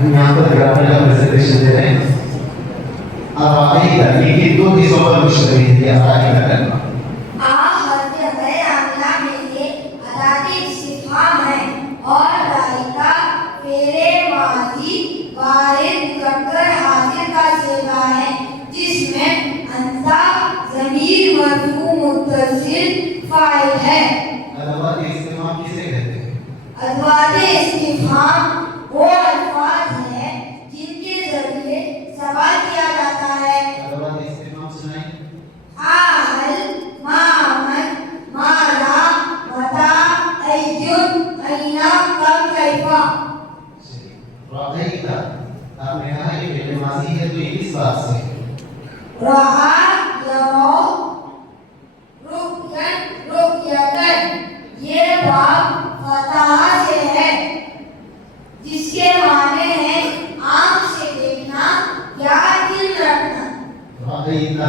ہم یہاں پر گرامر کا پریزنٹیشن دے رہے ہیں. آرائی کا یہ دو چیزوں پر مشتمل ہے. آرائی کا کلمہ اور رائتا فعل ماضی وارد مذکر حاضر کا صیغہ ہے جس میں انتا ضمیر مرفوع متصل فاعل ہے. ادوات استفہام کسے کہتے ہیں؟ ادوات استفہام وہ الفاظ ہیں جن کے ذریعے سوال کیا جاتا ہے. ادوات استفہام سنائیں. حال، ما، من، ماذا، متی، ایّن، أين، کم، کیف. رأیت آپ نے کہا یہ فعل ماضی ہے تو یہ کس بات سے؟ رأى يرى رؤيا رؤية. یہ باب فتح سے ہے جس کے معنی ہے آنکھ سے دیکھنا یا دل رکھنا. رأیت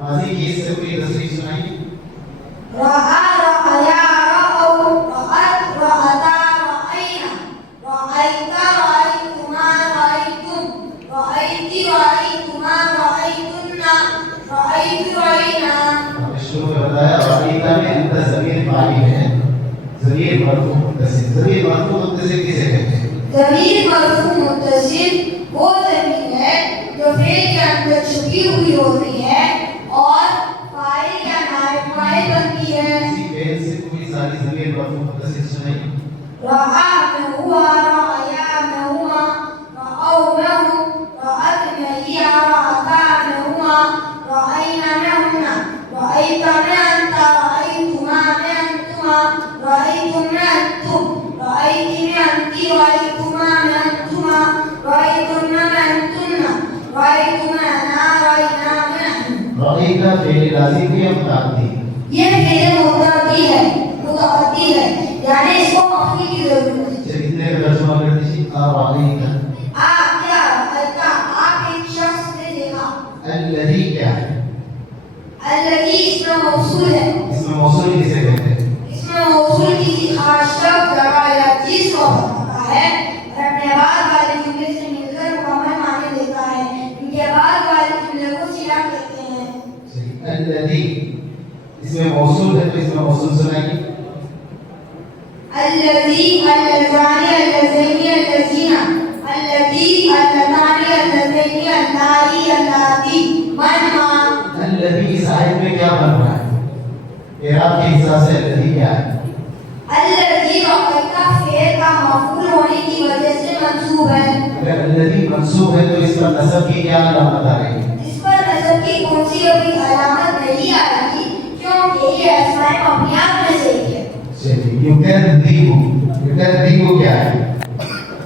ماضی کی اس سے کوئی تصریح سنائیں. رأى رأیا رأوا رأت رأتا رأینا رأیت رأیتما رأیتم رأیتی رأیتما رأیتن رأیت رأینا. شروع میں بتایا رأیت میں انت ضمیر فاعل ہے. ضمیر مرفوع متصل. ضمیر مرفوع متصل کسے کہتے ہیں؟ ضمیر مرفوع متصل وہ ضمیر ہے جو فعل کے اندر چھپی ہوئی ہوتی ہے اور فاعل یا نائب فاعل بنتی ہے. اسی فعل سے کوئی ساری ضمیر مرفوع متصل سنائیں. رأى میں ہوا، رأیا میں ہوا، رأوا میں ہوں، رأت میں ہیا، رأتا میں ہوا، رأینا میں ہونا، رأیت میں انتا، رأیتما میں انتما، رأیتم میں انتم، رأیتی میں انتی، رأیتما میں انتما، رأیتن میں انتن، رأیتما انا، رأینا میں نحن. رأیت فعل لازم کی متعدی. یہ فعل متعدی ہے، متعدی ہے یعنی اس کو مخفی کی ضرورت ہے. کتنے کا ترجمہ کر دیجیے. رأیت کیا رأیت آپ ایک شخص نے دیکھا. الذی کیا ہے؟ الذی اس میں موصول ہے. اس میں موصول کسے کہتے ہیں؟ اس میں موصول کسی خاص شخص جگہ یا چیز کو بتاتا ہے اور اپنے بعد والے جملے سے مل کر مکمل معنی دیتا ہے. ان کے بعد والے جملے کو صلہ کہتے ہیں. الذی اس میں موصول ہے تو اس میں موصول سنائیے. الذی، اللذان، اللذین، اللذین، الذی، اللتان، اللذین، اللائی، اللاتی، من، ما. الذی اس آیت میں کیا بن رہا ہے؟ اعراب کے حساب سے الذی کیا ہے؟ الذی رأیت فعل کا مفعول ہونے کی وجہ سے منصوب ہے. اگر الذی منصوب ہے تو اس پر نصب کی کیا علامت آ رہی ہے؟ اس پر نصب کی کون سی ابھی علامت نہیں آ رہی کیونکہ یہ اسماء مبنیات میں سے ایک ہے. یکذبو کیا ہے؟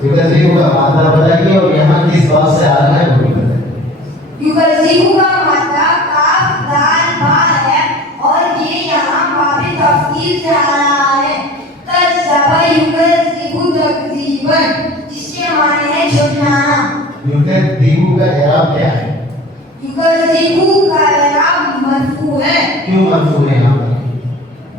یکذبو کا مادہ بتائیے اور یہاں کس بات سے آ رہا ہے وہ بھی بتائیے. یکذبو کا مادہ کاف دال با ہے اور یہ یہاں باب تفضیل سے آ رہا ہے. کذب یکذبو تکذیبا جس کے معنی ہے جھٹلانا. یکذبو کا اعراب کیا ہے؟ یکذبو کا اعراب مرفوع ہے. کیوں مرفوع ہے یہاں پر؟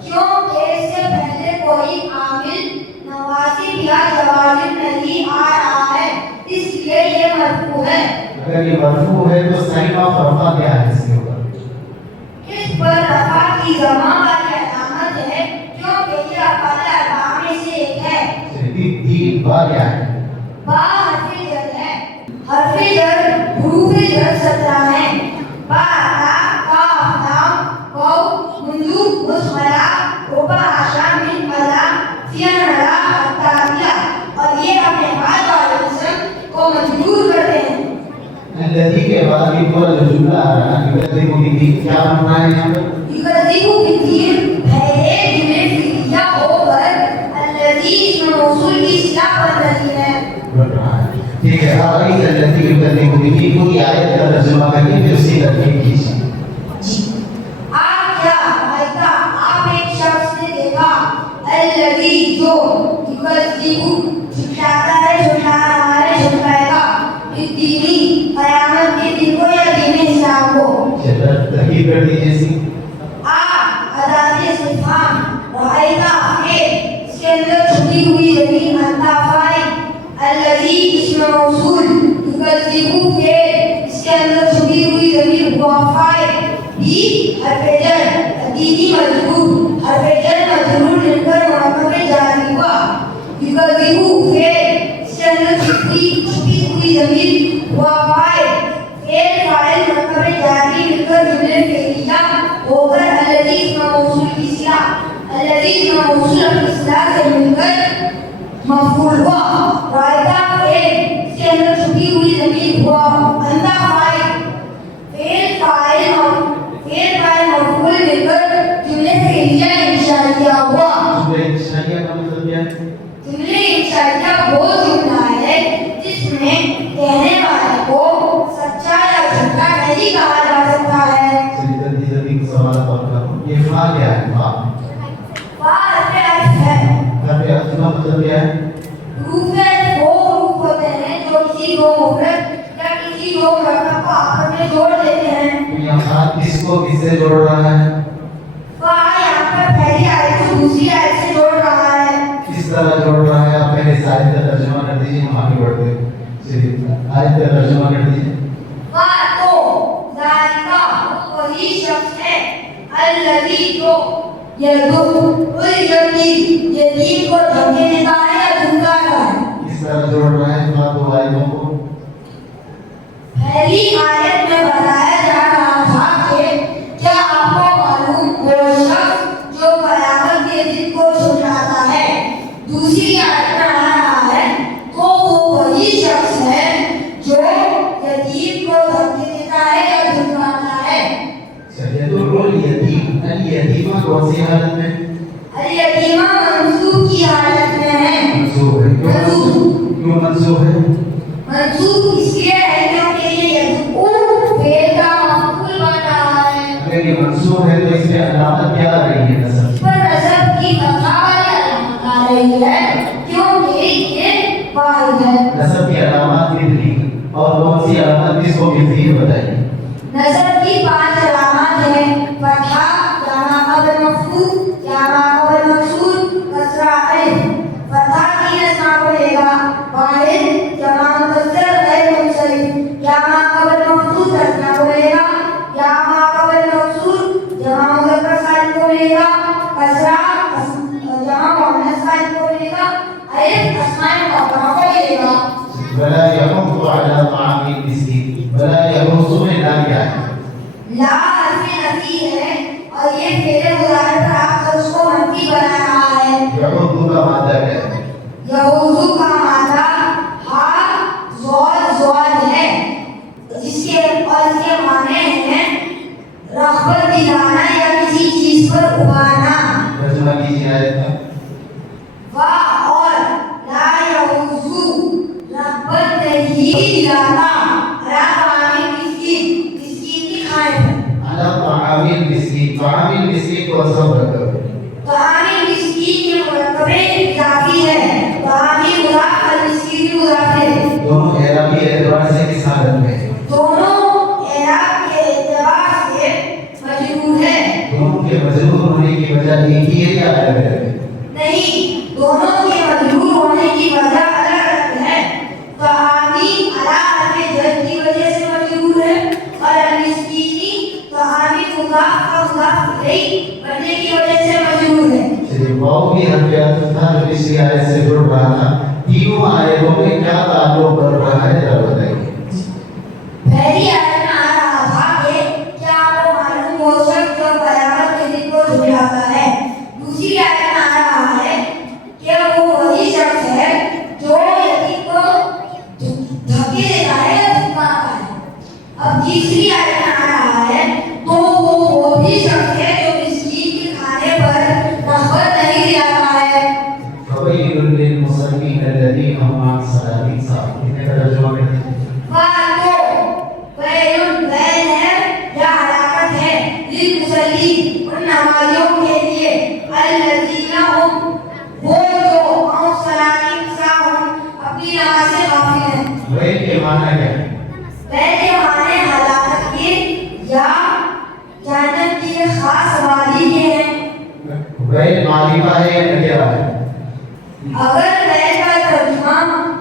کیونکہ اس سے پہلے کوئی عامل نواسب یا جوازم نہیں آ رہا ہے اس لیے یہ مرفوع ہے. اگر یہ مرفوع ہے تو سائن آف رفع کیا ہے اس کے اوپر؟ اس پر رفع کی ضمہ والی علامت ہے کیونکہ یہ افعال اربعہ میں سے ایک ہے. دی با کیا ہے؟ با حرف جر ہے. حرف جر حروف جر 17 ہیں. با، تا، کاف، لام، واو، منذ، مسغرہ، ربع، شامل، ملا، سینرا، التالیا اور یہ اپنے بعد والے اسم کو مجرور کرتے ہیں. الذی کے بعد یہ پورا جو جملہ آ رہا ہے یکذبو بھی کیا بن رہا ہے یہاں پر؟ یکذبو بالدین پہلے جملے فعلیہ ہو کر الذی اس میں موصول کی صلہ بن رہی ہے. بن رہا ہے. ٹھیک ہے. آئیے الذی یکذبو بھی کو یہ آیت کا ترجمہ کریے پھر اسی ترتیب کیجیے. آپ کیا رأیت آپ ایک شخص نے دیکھا. الذی جو یکذبو جھٹلاتا ہے، جھٹلا رہا ہے، جھٹلائے گا. بالدینی قیامت کے دن کو یا دین اسلام کو. ترکیب کر دیجیے اسی. آپ ادات استفہام رأیت ہے اس کے اندر چھپی ہوئی ضمیر انت فاعل الذی اسم موصول یکذبو فعل اس کے اندر چھپی ہوئی ضمیر ہوا فاعل بی حرف جر دینی مجرور حرف جر مجرور مل کر مرکب جاری ہوا یکذبو فعل اس کے اندر چھپی ہوئی ضمیر ہوا فاعل فاعل مرکب جاری مل کر جملے فعلیہ ہو کر الذی اسم موصول کی صلہ الذی اسم موصول کی صلہ سے مل کر مفعول ہوا رائتا فعل اس کے اندر چھپی ہوئی ضمیر ہوا انتا فاعل مفعول مل کر جملے فعلیہ انشائیہ ہوا جملہ انشائیہ کا مطلب کیا ہے؟ جملے انشائیہ وہ جملہ ہے جس میں کہنے والے کو سچا یا جھوٹا نہیں کہا جا سکتا ہے. جلدی سوال اور کروں یہ فا کیا ہے؟ فا حرف عطف ہے. حرف عطف کا مطلب کیا ہے؟ حروف وہ حروف ہوتے ہیں جو کسی دو مفرد یا کسی دو مرکب کو آخر میں جوڑ دیتے ہیں. یہاں کس کو کس سے جوڑ رہا ہے؟ فا یہاں پر پہلی آیت کو دوسری آیت سے جوڑ رہا ہے. کس طرح جوڑ رہا ہے؟ آپ پہلے آیت کا ترجمہ کر دیجیے ہم آگے بڑھتے ہیں. چلیے آیت کا ترجمہ کر دیجیے. فا تو ذالکا وہی شخص ہے الذی جو یدعو الیتیم یتیم کو دھکے دیتا ہے یا دھمکاتا ہے. کس طرح جوڑ رہا ہے فا دو آیتوں کو؟ پہلی آیت میں بتایا جا رہا تھا کہ کیا آپ کو معلوم وہ شخص جو قیامت کے دن کو جھٹلاتا ہے. دوسری آیت میں آ رہا ہے تو وہ وہی شخص ہے جو یتیم کو دھکے دیتا ہے یا دھمکاتا ہے. یدعو الیتیم الیتیمہ کون سی حالت میں؟ الیتیمہ منصوب کی حالت میں ہے. منصوب ہے. کیوں منصوب ہے؟ منصوب اس لیے ہے کیونکہ یہ یدعو فعل کا مفعول بن رہا ہے. اگر یہ منصوب ہے تو اس میں علامت کیا آ رہی ہے؟ نصب. پر نصب کی فتحہ والی علامت آ رہی ہے کیونکہ یہ واحد ہے. نصب کی علامات کتنی اور کون سی علامت کس کو ملتی ہے بتائیے. نصب کی 5 علامات ہیں. فتحہ یا ما قبل مفعول یا ما قبل مکسور کسرہ الف. فتحہ 3 اسما کو لے گا. واحد جمع مکسر غیر منصرف یا ما قبل مفعول اسما کو لے گا. یا ما قبل مکسور جمع مذکر سالم کو لے گا. کسرہ جمع مؤنث سالم کو لے گا. الف اسماء مقدرہ کو لے گا. ولا يحض على طعام المسكين. ولا يحض میں لا کیا ہے؟ لا حرف نفی ہے اور یہ فعل مضارع پر آپ کو اس کو منفی بنا رہا ہے. یحض کا مادہ کیا ہے؟ یحض کا مادہ ہا زوج ہے جس کے اور اس کے معنی ہیں رغبت دلانا یا کسی چیز پر ابھارنا. ترجمہ کیجیے آیت کا. واہ اور لا یحض رغبت نہیں دلاتا طعام المسكين. طعام المسكين کو اصل رکھو. طعام المسكين کے مرکب اضافی ہے. طعام مضاف المسكين مضاف ہے. دونوں اعرابی اعتبار سے کس حالت میں ہے؟ دونوں اعراب کے اعتبار سے مجرور ہے. دونوں کے مجرور ہونے کی وجہ ایک ہی ہے یا الگ الگ ہے؟ نہیں دونوں کے مجرور ہونے کی وجہ الگ الگ ہے. طعامی علی حرف جر کی وجہ سے مجرور ہے اور المسکینی طعامی مضاف کا مضاف الیہ بننے کی وجہ سے مجرور ہے. چلیے واو بھی حرف عطف تھا جو پچھلی آیت سے جڑ رہا تھا. تینوں آیتوں میں کیا تعلق کر رہا ہے ذرا بتائیے. پہلی آیت میں آ رہا تھا کہ کیا آپ کو معلوم ہو شخص جو قیامت کے دن کو جھٹلاتا ہے. دوسری آیت میں آ رہا ہے کہ وہ وہی شخص ہے جو یتیم کو دھکے دیتا ہے یا دھمکاتا ہے. اب تیسری آیت میں آ رہا ہے تو وہ وہی شخص ہے جو مسکین کے کھانے پر رغبت نہیں دلاتا ہے. فویل للمصلین الذین هم عن صلاتهم ساہون. اس کا ترجمہ کیا ہے؟ ویل ہے یا ہلاکت ہے للمصلین ان نمازیوں کے لیے الذین هم وہ جو عن صلاتهم ساہون اپنی نماز سے غافل ہیں. ویل کے معنی کیا ہے؟ ویل کے معنی ہلاکت کے یا جہنم کی خاص وادی کے ہیں. ویل معرفہ ہے یا نکرہ ہے؟ اگر ویل کا ترجمہ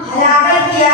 ہلاکت کیا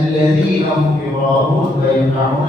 الذين هم يراءون ويمنعون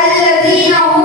الذين هم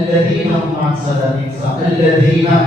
الذين هم عن صلاتهم. الذين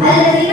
الذين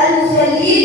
المسلمين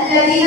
الذين